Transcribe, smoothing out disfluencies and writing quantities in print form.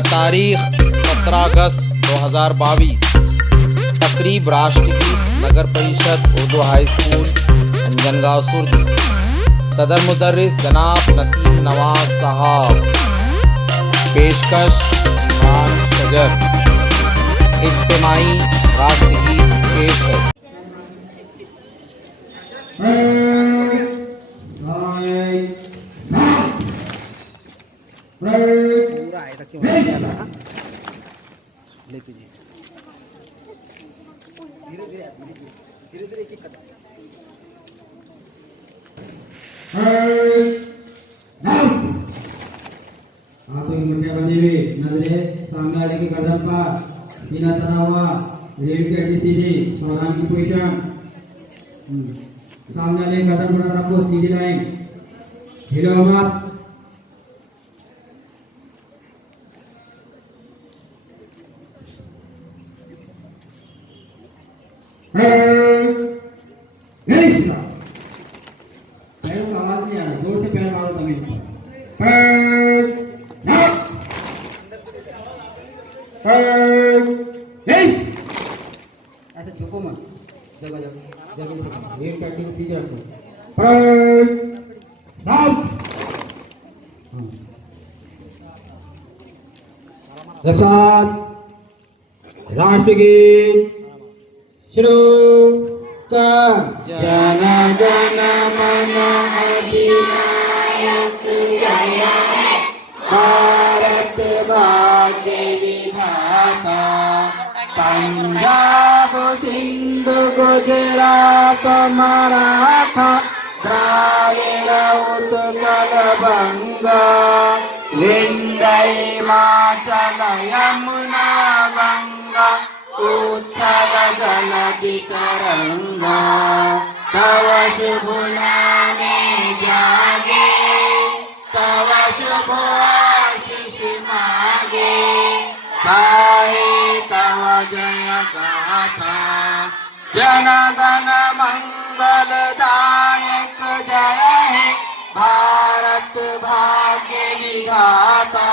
तारीख 17 अगस्त 2022 तकरीब राष्ट्रगीत नगर परिषद उर्दू हाई स्कूल अंजनगांव सुरती। सदर मुदर्रिस जनाब नसीम नवाज साहब। पेशकश खान शजर। इज्तिमाई राष्ट्रगीत पेश है। पूरा आया था क्यों लेके जी धीरे धीरे एक कदम आप एक मुंडिया बनी हुई नजरे सामने वाले की गर्दन पर सीना तना हुआ रीढ़ की हड्डी सीधी सावधान की पोजीशन। सामने वाले गर्दन पर रखो सीधी लाइन हिलो मत। पैरों का आवाज नहीं आ रहा, जोर से पैर मारो जमीन पर। ऐसे झुको मत, जगह जगह रेल काटी को सीधे रखो। एक साथ राष्ट्रगीत शुरू कर। जन गण मन अधिनायक जय है भारत भाग्य विधाता। पंजाब सिंध गुजरात मराठा द्राविड़ उत्कल बंगा विंध्य हिमाचल यमुना गंगा उच्छल जलधि तरंगा। तव शुभ नामे जागे तव शुभ आशीष मागे गाहे तव जय गाथा। जन गण मंगलदायक जय है भारत भाग्य विधाता।